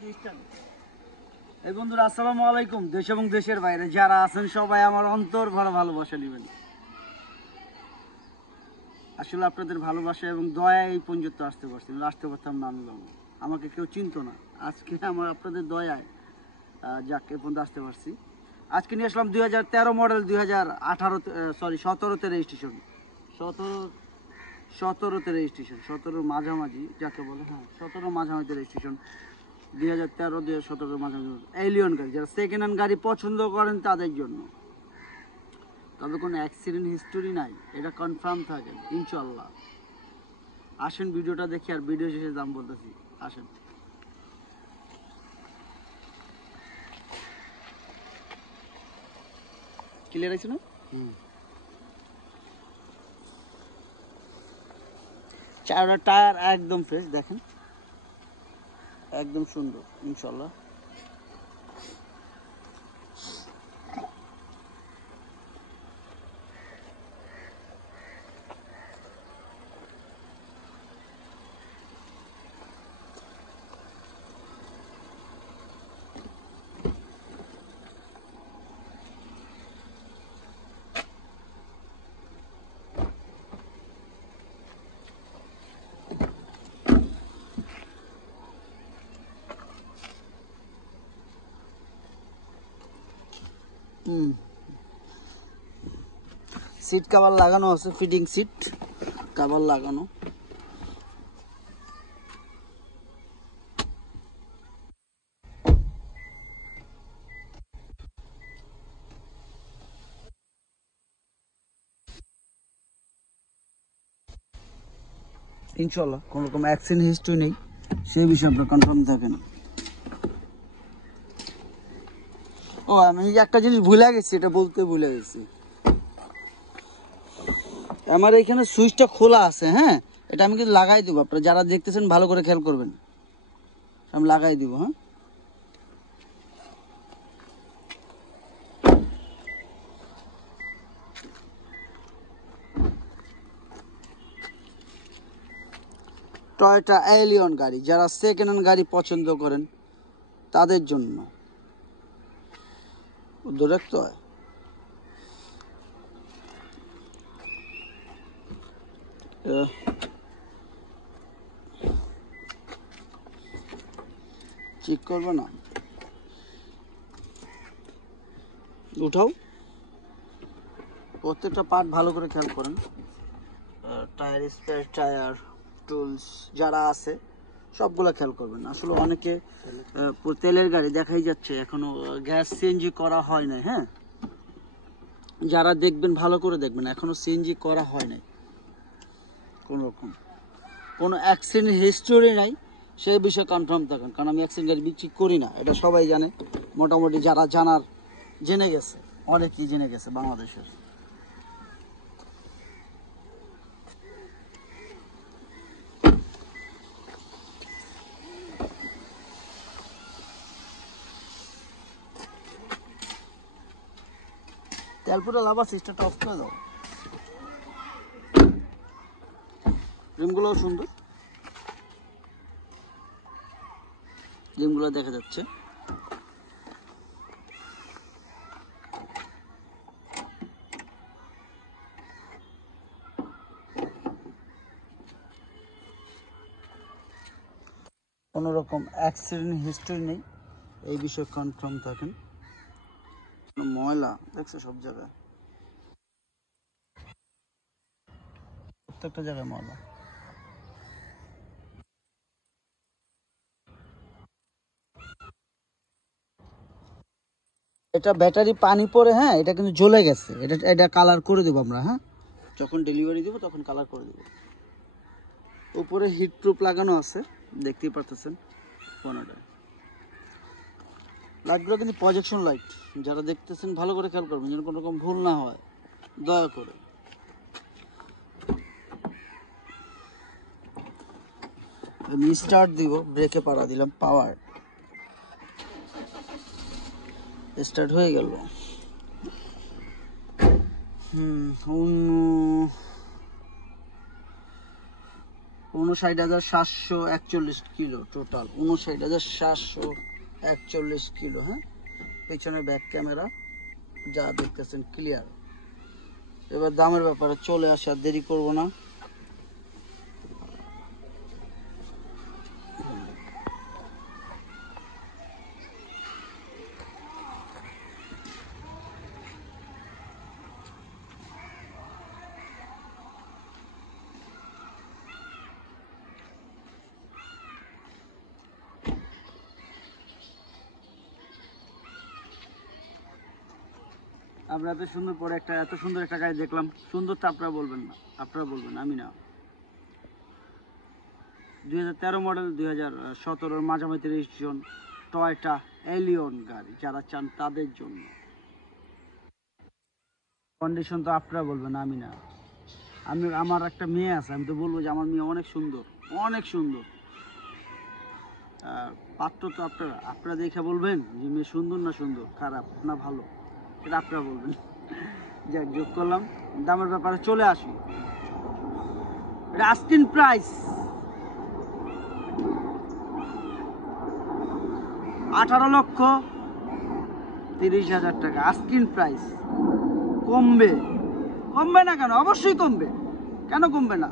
এই বন্ধুরা আসসালামু আলাইকুম। দেশ এবং দেশের বাইরে যারা আছেন সবাই আমার অন্তর ভরা ভালোবাসা নেবেন। আসলে আপনাদের ভালোবাসা এবং দয়া এই পর্যন্ত আসতে পারতাম না আমি। আমাকে কেউ চিনতো না, আজকে আমার আপনাদের দয়ায় যাক এ পর্যন্ত আসতে পারছি। আজকে নিয়ে আসলাম 2013 মডেল, 17তে রেজিস্ট্রেশন, 17তে রেজিস্ট্রেশন, 17 মাঝামাঝি যাকে বলে, হ্যাঁ 17 মাঝামাঝি রেজিস্ট্রেশন, 2013-2017 মাঝামাঝি এলিয়ন গাড়ি। যারা সেকেন্ড হ্যান্ড গাড়ি পছন্দ করেন তাদের জন্য, তবে কোনো অ্যাক্সিডেন্ট হিস্টোরি নাই, এটা কনফার্ম থাকে ইনশাল্লাহ। আসেন ভিডিওটা দেখি, আর ভিডিও শেষে দাম বলতেছি। আসেন, ক্লিয়ার আছে না? চারটা টায়ার একদম ফ্রেশ, দেখেন একদম সুন্দর ইনশাল্লাহ। সিট কভার লাগানো আছে, ফিটিং সিট কভার লাগানো। ইনশাল্লাহ কোনো রকম অ্যাক্সিডেন্ট হিস্ট্রি নেই, সেই বিষয়ে আপনার কনফার্ম থাকেন। ও আমি একটা জিনিস ভুলে গেছি, এটা বলতে ভুলে গেছি। আমার এখানে সুইচটা খোলা আছে, হ্যাঁ এটা আমি কিন্তু লাগাই দেবো। আপনারা যারা দেখতেছেন ভালো করে খেয়াল করবেন, আমি লাগাই দিব। হ্যাঁ টয়োটা এলিয়ন গাড়ি, যারা সেকেন্ড হ্যান্ড গাড়ি পছন্দ করেন তাদের জন্য উদ্যোগ হয়। চেক করবে না, উঠাও প্রত্যেকটা পার্ট ভালো করে খেয়াল করেন। টায়ার স্পেয়ার, টায়ার টুলস যারা আছে সবগুলা খেয়াল করবেন। আসলে অনেকে তেলের গাড়ি দেখাই যাচ্ছে, এখনো গ্যাস সিএনজি করা হয় নাই। হ্যাঁ যারা দেখবেন ভালো করে দেখবেন, এখনো সিএনজি করা হয় নাই, কোনো রকম কোনো অ্যাক্সিডেন্ট হিস্টোরি নাই, সেই বিষয়ে কনফার্ম থাকেন। কারণ আমি অ্যাক্সিডেন্ট গাড়ি বিক্রি করি না, এটা সবাই জানে। মোটামুটি যারা জেনে গেছে, অনেকেই জেনে গেছে বাংলাদেশের। তেলপুরে লাভ আছে, স্টার্ট অফ করে দাও। রিমগুলোও সুন্দর, রিমগুলো দেখা যাচ্ছে। কোনো রকম অ্যাক্সিডেন্ট হিস্টরি নেই, এই বিষয়ে কনফার্ম থাকেন। ময়লা দেখছো সব জায়গায়, প্রত্যেকটা জায়গায় ময়লা। এটা ব্যাটারি পানি পরে, হ্যাঁ এটা কিন্তু জ্বলে গেছে, এটা কালার করে দেবো আমরা। হ্যাঁ যখন ডেলিভারি দিব তখন কালার করে দেবো। উপরে হিট প্রুফ লাগানো আছে, দেখতেই পারতেছেন। কোনটায় লাইটগুলো কিন্তু প্রজেকশন লাইট, যারা দেখতেছেন ভালো করে খেয়াল করবেন যেন কোনো রকম ভুল না হয়, দয়া করে। আমি স্টার্ট দিব, ব্রেকে পাড়া দিলাম, পাওয়ার স্টার্ট হয়ে গেল। 59,741 কিলো টোটাল, 59,741 কিলো। হ্যাঁ, পেছনে ব্যাক ক্যামেরা যা দেখতেছেন ক্লিয়ার। এবার দামের ব্যাপারে চলে আসে, আর দেরি করব না। আমরা এত সুন্দর পরে এত সুন্দর একটা গাড়ি দেখলাম, সুন্দরটা আপনারা বলবেন না, আপনারা বলবেন, আমি না। 2013 মডেল, 2017 মাঝামাঝি রেজিস্ট্রেশন, টয়োটা এলিয়ন গাড়ি, যারা চান তাদের জন্য। কন্ডিশন তো আপনারা বলবেন, আমি না। আমার একটা মেয়ে আছে, আমি তো বলবো যে আমার মেয়ে অনেক সুন্দর, অনেক সুন্দর। পাত্র তো আপনারা দেখে বলবেন যে মেয়ে সুন্দর না সুন্দর, খারাপ না ভালো, সেটা আপনারা বলবেন। যাক, যোগ করলাম। দামের ব্যাপারে চলে আসি। এটা আস্কিং প্রাইস 18,30,000 টাকা, আস্কিং প্রাইস। কমবে না কেন? অবশ্যই কমবে, কেন কমবে না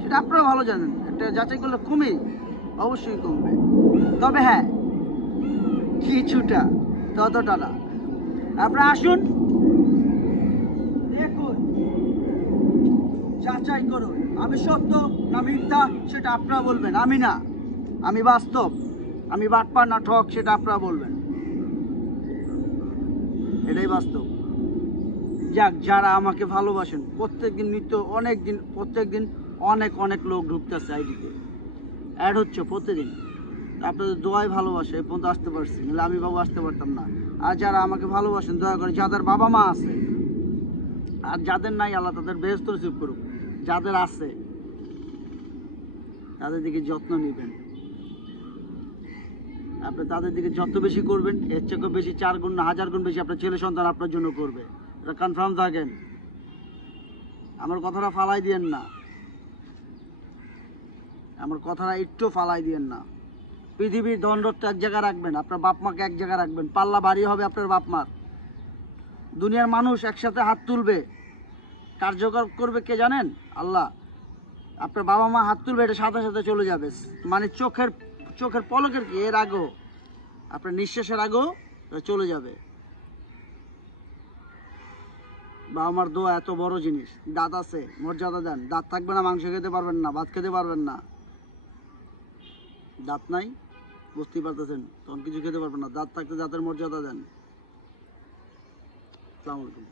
সেটা আপনারা ভালো জানেন। একটা যাচাই করলে কমেই, অবশ্যই কমবে। তবে হ্যাঁ, কিছুটা, ততটা না। আপনারা আসুন, দেখুন, যাচাই করুন। আমি সত্য না মিথ্যা সেটা আপনারা বলবেন, আমি না। আমি বাস্তব, আমি বাটপার না ঠক সেটা আপনারা বলবেন, এটাই বাস্তব। যাক, যারা আমাকে ভালোবাসেন, প্রত্যেকদিন অনেক লোক ঢুকতেছে আইডিতে, অ্যাড হচ্ছে প্রতিদিন। আপনাদের দোয়াই ভালোবাসে এই পর্যন্ত আসতে পারছি, নাহলে আমি বাবু আসতে পারতাম না। আর যারা আমাকে ভালোবাসেন, দয়া করে যাদের বাবা মা আছে, আর যাদের নাই আল্লাহ তাদের বেহেশত নসিব করুক, যাদের আছে তাদের দিকে যত্ন নেবেন। আপনি তাদের দিকে যত বেশি করবেন, এর চেয়ে বেশি 4 গুণ না 1000 গুণ বেশি আপনার ছেলে সন্তান আপনার জন্য করবে, এটা কনফার্ম থাকেন। আমার কথাটা ফালাই দিয়েন না, আমার কথাটা একটু ফালাই দিয়েন না। পৃথিবীর দণ্ডটা এক জায়গায় রাখবেন, আপনার বাপ মাকে এক জায়গায় রাখবেন, পাল্লা ভারী হবে আপনার বাপ মার। দুনিয়ার মানুষ একসাথে হাত তুলবে, কার্যকর করবে কে জানেন? আল্লাহ। আপনার বাবা মা হাত তুলবে, এটা সাথে সাথে চলে যাবে, মানে চোখের পলকের কি এর আগেও, আপনার নিঃশ্বাসের আগেও চলে যাবে। বাবা মার দোয়া এত বড় জিনিস। দাঁত আছে, মর্যাদা দেন। দাঁত থাকবে না, মাংস খেতে পারবেন না, ভাত খেতে পারবেন না। দাঁত নাই, বুঝতেই পারতেছেন, তখন কিছু খেতে পারবেন না। দাঁত থাকতে দাঁতের মর্যাদা দেন। আসসালামু আলাইকুম।